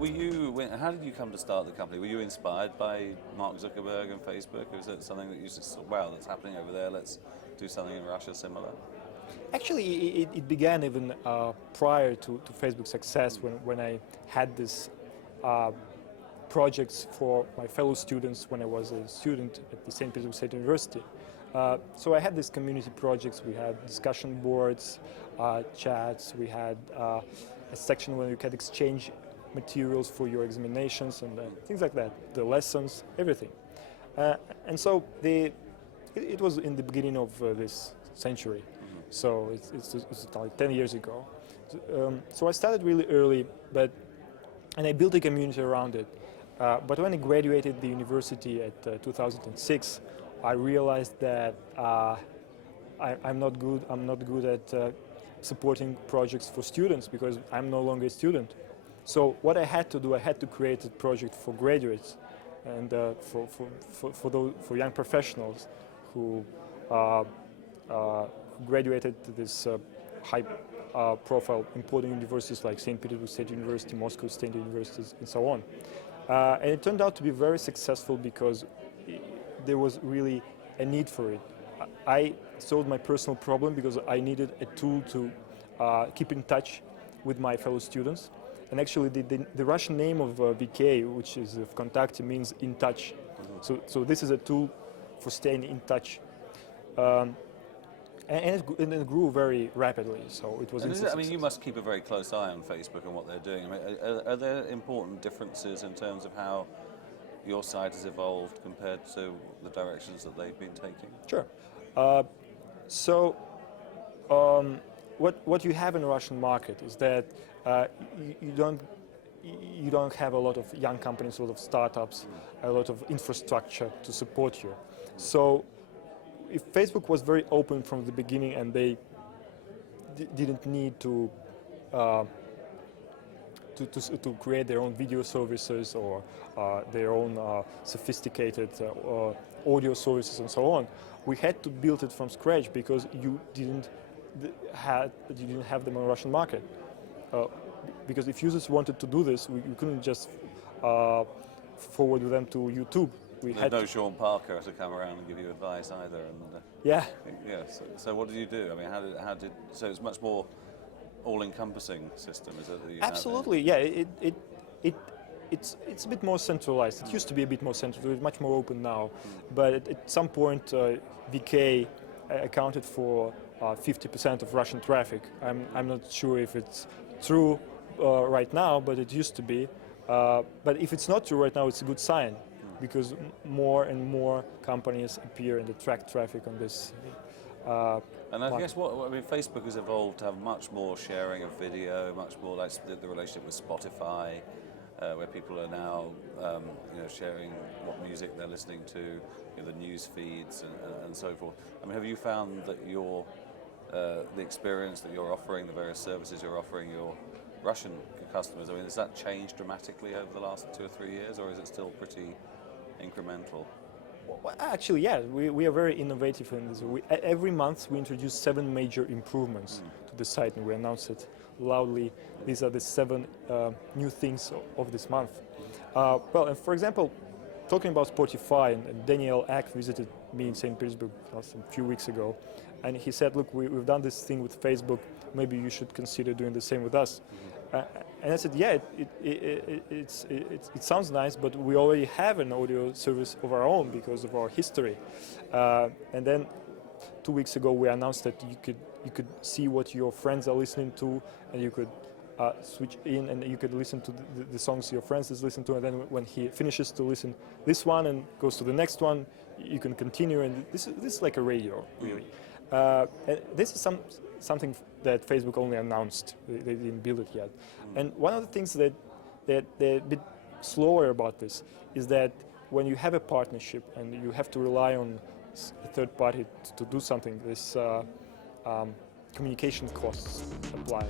how did you come to start the company? Were you inspired by Mark Zuckerberg and Facebook, or is it something that you just thought, wow, that's happening over there, let's do something in Russia similar? Actually, it began even prior to Facebook's success when I had this projects for my fellow students when I was a student at the St. Petersburg State University. So I had these community projects. We had discussion boards, chats. We had a section where you could exchange materials for your examinations and things like that, the lessons, everything. And so it was in the beginning of this century. So it's like 10 years ago. So I started really early, and I built a community around it. But when I graduated the university at 2006, I realized that I'm not good at supporting projects for students because I'm no longer a student. So what I had to do, I had to create a project for graduates and for young professionals who graduated to this high-profile important universities like St. Petersburg State University, Moscow State Universities, and so on. And it turned out to be very successful because there was really a need for it. I solved my personal problem because I needed a tool to keep in touch with my fellow students. And actually the Russian name of VK, which is Vkontakte, means in touch. So this is a tool for staying in touch. And it grew very rapidly, so it was. I mean, you must keep a very close eye on Facebook and what they're doing. I mean, are there important differences in terms of how your site has evolved compared to the directions that they've been taking? Sure. What you have in the Russian market is that you don't have a lot of young companies, a lot of startups, a lot of infrastructure to support you. So if Facebook was very open from the beginning and they didn't need to create their own video services or their own sophisticated audio services and so on, we had to build it from scratch because you didn't have them on the Russian market. Because if users wanted to do this, we couldn't just forward them to YouTube. There's no Shona Parkera to come around and give you advice either. And, yeah. So what did you do? I mean, so it's much more all-encompassing system, is it? That you Absolutely, yeah. It's a bit more centralized. It used to be a bit more centralized. It's much more open now. But at some point, VK accounted for 50% of Russian traffic. I'm not sure if it's true right now, but it used to be. But if it's not true right now, it's a good sign, because more and more companies appear and attract traffic on this. And I guess Facebook has evolved to have much more sharing of video, much more like the relationship with Spotify, where people are now sharing what music they're listening to, the news feeds and so forth. I mean, have you found that the experience that you're offering, the various services you're offering your Russian customers, I mean, has that changed dramatically over the last 2 or 3 years, or is it still pretty incremental? Well, actually, yeah, we are very innovative in this. Every month we introduce 7 major improvements to the site, and we announce it loudly. These are the 7 new things of this month. And for example, talking about Spotify, and Daniel Ek visited me in St. Petersburg a few weeks ago, and he said, look, we've done this thing with Facebook, maybe you should consider doing the same with us. And I said, yeah, it sounds nice, but we already have an audio service of our own because of our history. And then 2 weeks ago, we announced that you could see what your friends are listening to, and you could switch in and you could listen to the songs your friends is listening to, and then when he finishes to listen this one and goes to the next one, you can continue. And this is like a radio, really. And this is something that Facebook only announced. They didn't build it yet. And one of the things that they're a bit slower about this is that when you have a partnership and you have to rely on a third party to do something, this communication costs apply.